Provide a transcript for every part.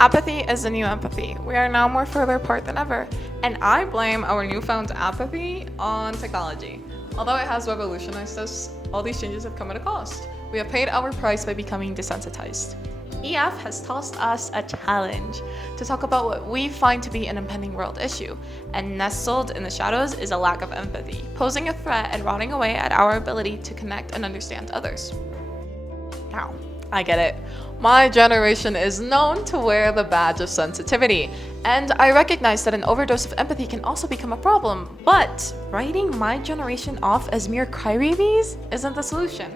Apathy is the new empathy. We are now more further apart than ever. And I blame our newfound apathy on technology. Although it has revolutionized us, all these changes have come at a cost. We have paid our price by becoming desensitized. EF has tossed us a challenge to talk about what we find to be an impending world issue, and nestled in the shadows is a lack of empathy, posing a threat and rotting away at our ability to connect and understand others. Now, I get it. My generation is known to wear the badge of sensitivity, and I recognize that an overdose of empathy can also become a problem, but writing my generation off as mere crybabies isn't the solution.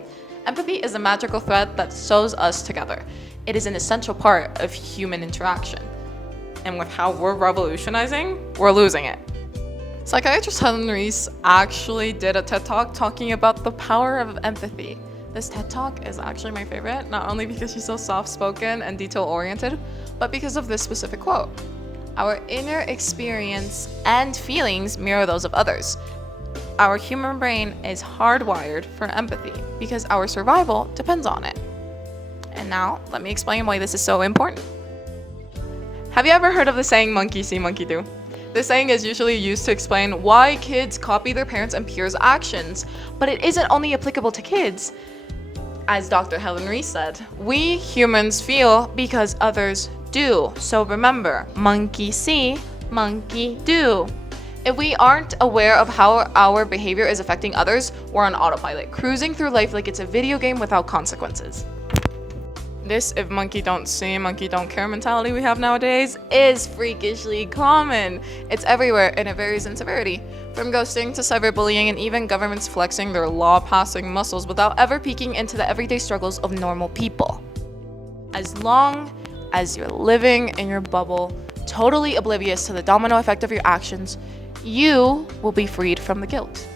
Empathy is a magical thread that sews us together. It is an essential part of human interaction. And with how we're revolutionizing, we're losing it. Psychiatrist Helen Reese actually did a TED Talk talking about the power of empathy. This TED Talk is actually my favorite, not only because she's so soft-spoken and detail-oriented, but because of this specific quote. Our inner experience and feelings mirror those of others. Our human brain is hardwired for empathy because our survival depends on it. And now, let me explain why this is so important. Have you ever heard of the saying, monkey see, monkey do? This saying is usually used to explain why kids copy their parents' and peers' actions, but it isn't only applicable to kids. As Dr. Helen Reese said, we humans feel because others do. So remember, monkey see, monkey do. If we aren't aware of how our behavior is affecting others, we're on autopilot, cruising through life like it's a video game without consequences. This if monkey don't see, monkey don't care mentality we have nowadays is freakishly common. It's everywhere and it varies in severity. From ghosting to cyberbullying and even governments flexing their law-passing muscles without ever peeking into the everyday struggles of normal people. As long as you're living in your bubble, totally oblivious to the domino effect of your actions, you will be freed from the guilt.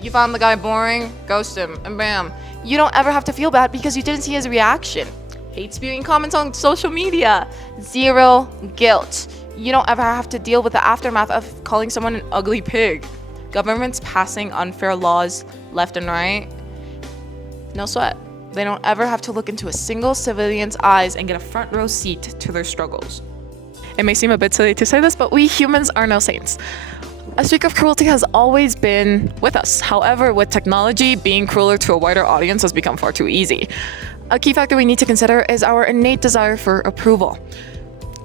You found the guy boring, ghost him, and bam. You don't ever have to feel bad because you didn't see his reaction. Hate spewing comments on social media. Zero guilt. You don't ever have to deal with the aftermath of calling someone an ugly pig. Governments passing unfair laws left and right. No sweat. They don't ever have to look into a single civilian's eyes and get a front row seat to their struggles. It may seem a bit silly to say this, but we humans are no saints. A streak of cruelty has always been with us. However, with technology, being crueler to a wider audience has become far too easy. A key factor we need to consider is our innate desire for approval.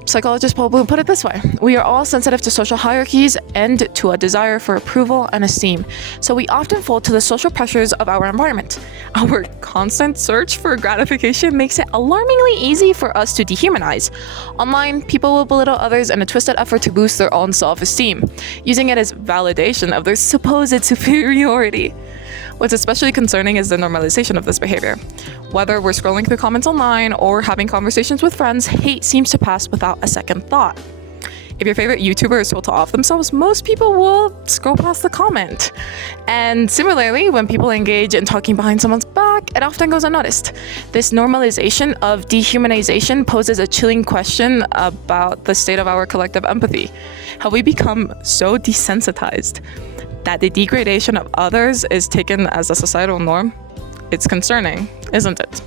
Psychologist Paula Bloom put it this way: we are all sensitive to social hierarchies and to a desire for approval and esteem. So we often fold to the social pressures of our environment. Our constant search for gratification makes it alarmingly easy for us to dehumanize. Online, people will belittle others in a twisted effort to boost their own self-esteem, using it as validation of their supposed superiority. What's especially concerning is the normalization of this behavior. Whether we're scrolling through comments online or having conversations with friends, hate seems to pass without a second thought. If your favorite YouTuber is told to off themselves, most people will scroll past the comment. And similarly, when people engage in talking behind someone's back, it often goes unnoticed. This normalization of dehumanization poses a chilling question about the state of our collective empathy. Have we become so desensitized that the degradation of others is taken as a societal norm? It's concerning, isn't it?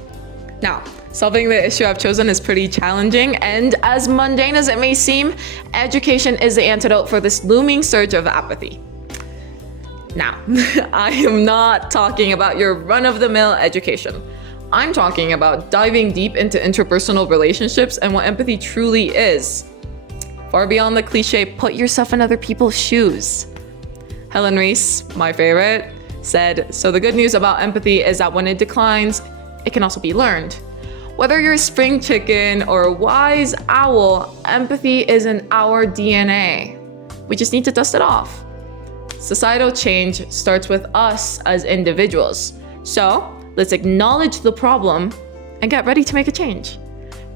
Now, solving the issue I've chosen is pretty challenging, and as mundane as it may seem, education is the antidote for this looming surge of apathy. Now, I am not talking about your run-of-the-mill education. I'm talking about diving deep into interpersonal relationships and what empathy truly is. Far beyond the cliche, put yourself in other people's shoes. Helen Reese, my favorite, said, "So the good news about empathy is that when it declines, it can also be learned. Whether you're a spring chicken or a wise owl, empathy is in our DNA. We just need to dust it off." Societal change starts with us as individuals. So let's acknowledge the problem and get ready to make a change.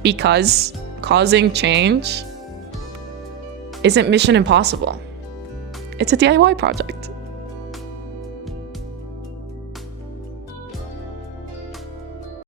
Because causing change isn't mission impossible. It's a DIY project.